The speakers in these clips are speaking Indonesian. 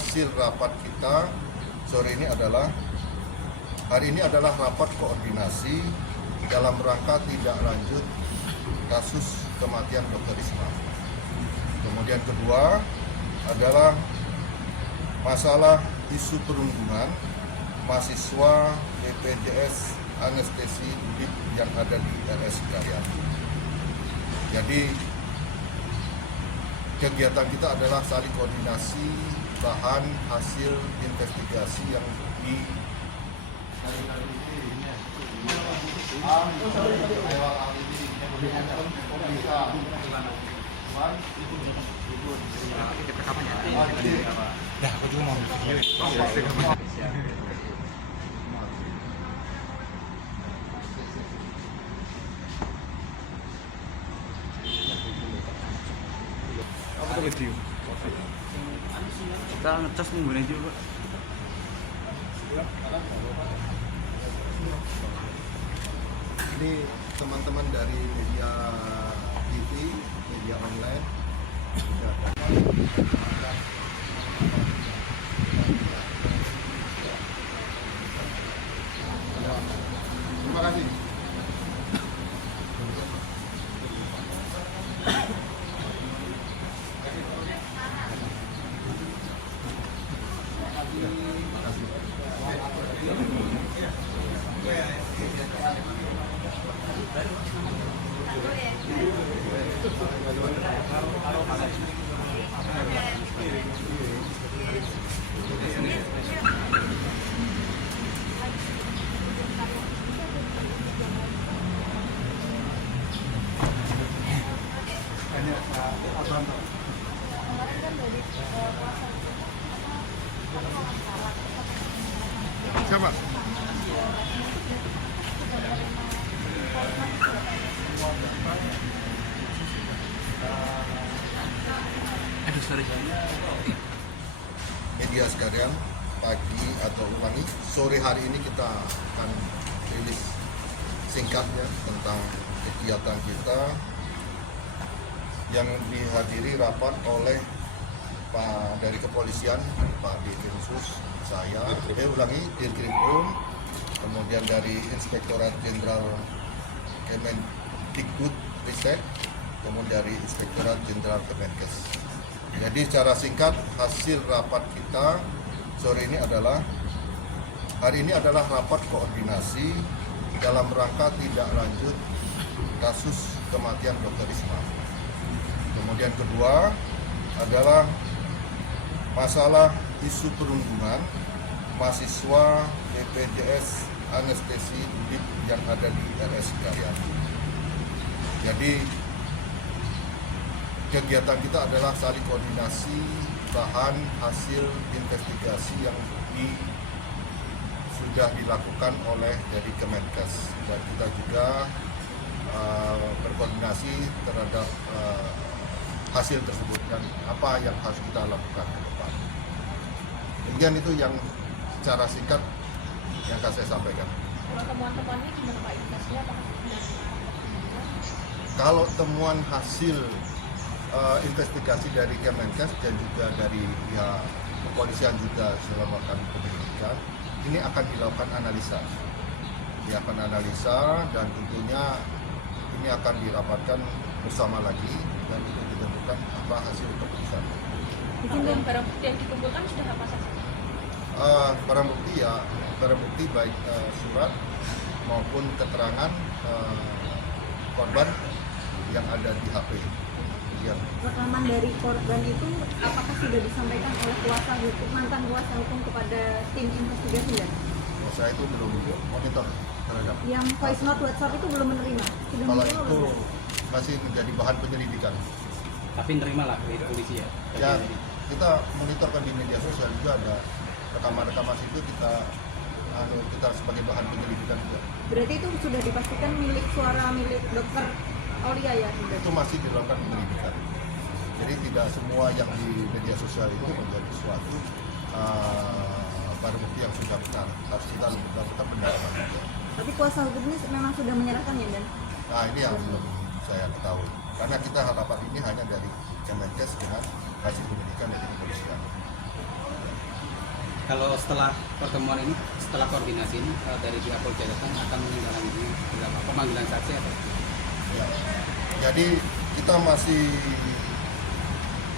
hasil rapat kita sore ini adalah hari ini adalah rapat koordinasi dalam rangka tidak lanjut kasus kematian Dr. Risma. Kemudian kedua adalah masalah isu perundungan mahasiswa BPJS Anestesi Undip yang ada di RS Karyat. Jadi kegiatan kita adalah saling koordinasi bahan hasil investigasi yang di Dah, aku juga mau. Apa tuh video? Kita ngecas nih boleh juga. Ini teman-teman dari media TV, media online. Terima kasih. Siapa? Aduh, sorry. Media sekalian, pagi atau ulangi sore hari ini kita akan rilis singkatnya tentang kegiatan kita yang dihadiri rapat oleh Pak dari kepolisian, Pak Dirkrimsus, saya, Dirkrimum, kemudian dari Inspektorat Jenderal Kemendikbud Ristek, kemudian dari Inspektorat Jenderal Kemenkes. Jadi secara singkat hasil rapat kita sore ini adalah hari ini adalah rapat koordinasi dalam rangka tidak lanjut kasus kematian Dr. Risma. Kemudian kedua adalah masalah isu perundungan mahasiswa BPJS Anestesi Undip yang ada di RS Karyat. Jadi kegiatan kita adalah saling koordinasi bahan hasil investigasi yang sudah dilakukan oleh dari Kemenkes, dan kita juga berkoordinasi terhadap hasil tersebut dan apa yang harus kita lakukan ke depan. Kemudian itu yang secara singkat yang akan saya sampaikan. Kalau temuan-temuan ini gimana Pak? Indikasinya apakah benar? Kalau temuan hasil investigasi dari Kemenkes dan juga dari pihak kepolisian juga selama melakukan penyelidikan, ini akan dilakukan analisa. Dia akan analisa dan tentunya ini akan dirapatkan bersama lagi dan untuk ditentukan apa hasil keputusan. Dan barang bukti yang dikumpulkan sudah apa saja? Barang bukti baik surat maupun keterangan korban yang ada di HP. Ya. Rekaman dari korban itu apakah sudah disampaikan oleh kuasa hukum, mantan kuasa hukum kepada tim investigasi ya? Oh, saya itu belum monitor terhadap. Yang voice note WhatsApp itu belum menerima? Sudah Kalau menerima itu belum? masih menjadi bahan penyelidikan. Tapi nerima lah dari polisi ya. Ya, kita monitorkan di media sosial juga ada rekaman-rekaman itu kita sebagai bahan penyelidikan juga. Berarti itu sudah dipastikan suara milik dokter Aulia ya? Sudah. Itu masih dilakukan penyelidikan. Jadi tidak semua yang di media sosial itu menjadi suatu barang bukti yang sudah benar. Harus kita lakukan pendalaman juga. Tapi kuasa hukumnya memang sudah menyerahkan ya, Dan? Nah, ini yang belum saya ketahui. Karena kita rapat ini hanya dari Kemenkes dengan hasil penyidikan dari kepolisian. Kalau setelah pertemuan ini, setelah koordinasi ini dari pihak Polda Jateng akan menindaklanjuti berapa pemanggilan saksi atau Ya. Jadi kita masih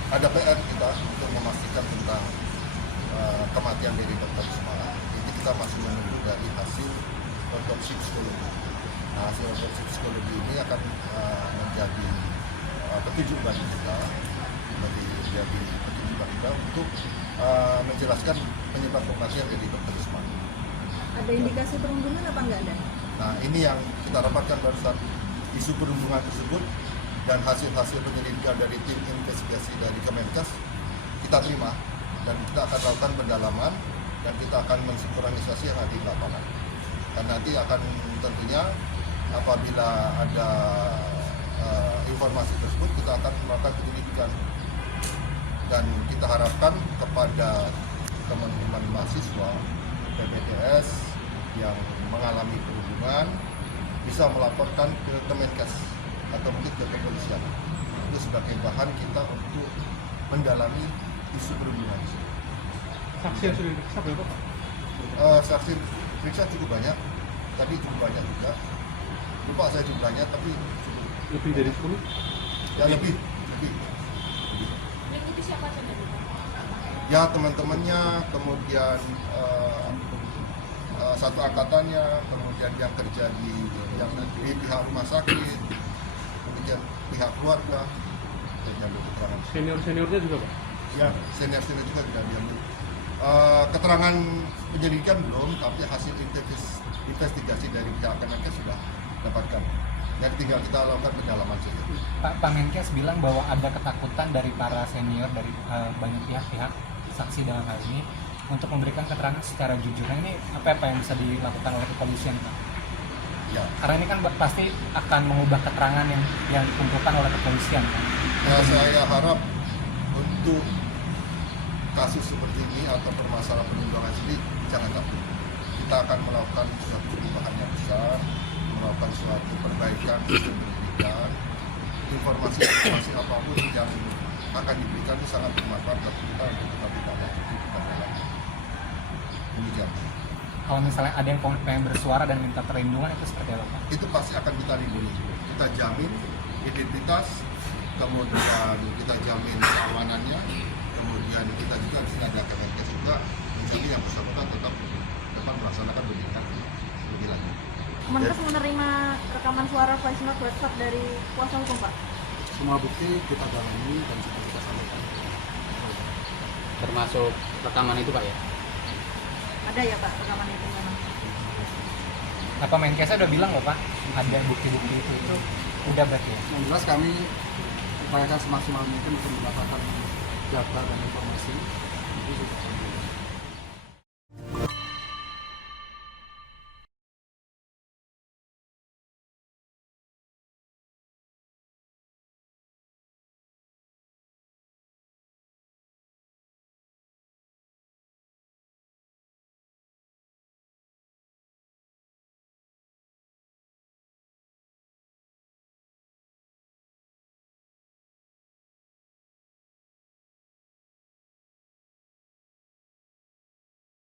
ada PR kita untuk memastikan tentang kematian dari Dr. Risma. Jadi kita masih menunggu dari hasil otopsi psikologi. Nah, hasil otopsi psikologi ini akan menjadi petunjuk bagi kita, menjadi petunjuk bagi kita untuk menjelaskan penyebab kematian dari Dr. Risma. Ada indikasi perundungan apa enggak ada? Nah, ini yang kita dapatkan barusan, isu perundungan tersebut dan hasil-hasil penyelidikan dari tim investigasi dari Kemenkes kita terima dan kita akan lakukan pendalaman dan kita akan mensinkronisasi yang ada di lapangan. Dan nanti akan tentunya apabila ada informasi tersebut kita akan melakukan penyelidikan dan kita harapkan kepada teman-teman mahasiswa PPDS yang mengalami perundungan bisa melaporkan ke Kemenkes atau mungkin ke kepolisian itu sebagai bahan kita untuk mendalami isu perundungan. Saksi yang sudah diperiksa berapa Pak? Saksi periksa cukup banyak, tadi cukup banyak juga. Lupa saya jumlahnya, tapi cukup. Lebih dari 10? Ya lebih. Yang itu siapa saja? Ya teman-temannya, kemudian satu angkatannya, kemudian yang kerja di pihak rumah sakit, kemudian pihak keluarga, dan yang keterangan. Senior-seniornya juga Pak? Ya, senior-senior juga tidak diambil. Keterangan penyelidikan belum, tapi hasil investigasi dari pihak Kemenkes sudah dapatkan. Jadi tinggal kita lakukan pendalaman saja. Pak Menkes bilang bahwa ada ketakutan dari para senior, dari banyak pihak saksi dalam hal ini untuk memberikan keterangan secara jujur. Nah, ini apa yang bisa dilakukan oleh kepolisian Pak? Ya. Karena ini kan pasti akan mengubah keterangan yang dikumpulkan oleh kepolisian Pak. Saya harap untuk kasus seperti ini atau permasalahan perundungan ini jangan takut. Kita akan melakukan suatu perubahan yang besar, melakukan suatu perbaikan sistem pendidikan, informasi apapun yang akan diberikan itu sangat bermanfaat bagi kita untuk tetap kita demikian. Kalau misalnya ada yang pengen bersuara dan minta perlindungan itu seperti apa Pak? Itu pasti akan kita lindungi. Kita jamin identitas, kemudian kita jamin keamanannya, kemudian kita juga di sini ada Kemenkes juga menjamin yang bersangkutan tetap dapat melaksanakan pendidikan lebih lanjut. Kemenkes menerima rekaman suara voice note WhatsApp dari kuasa hukum Pak? Semua bukti kita dalami dan sudah kita sampaikan. termasuk rekaman itu Pak ya? Ada ya Pak rekaman itu memang? Apa Menkesnya udah bilang loh Pak, ada bukti-bukti itu udah berarti ya? Yang jelas kami upayakan semaksimal mungkin untuk mendapatkan data dan informasi. Itu sudah.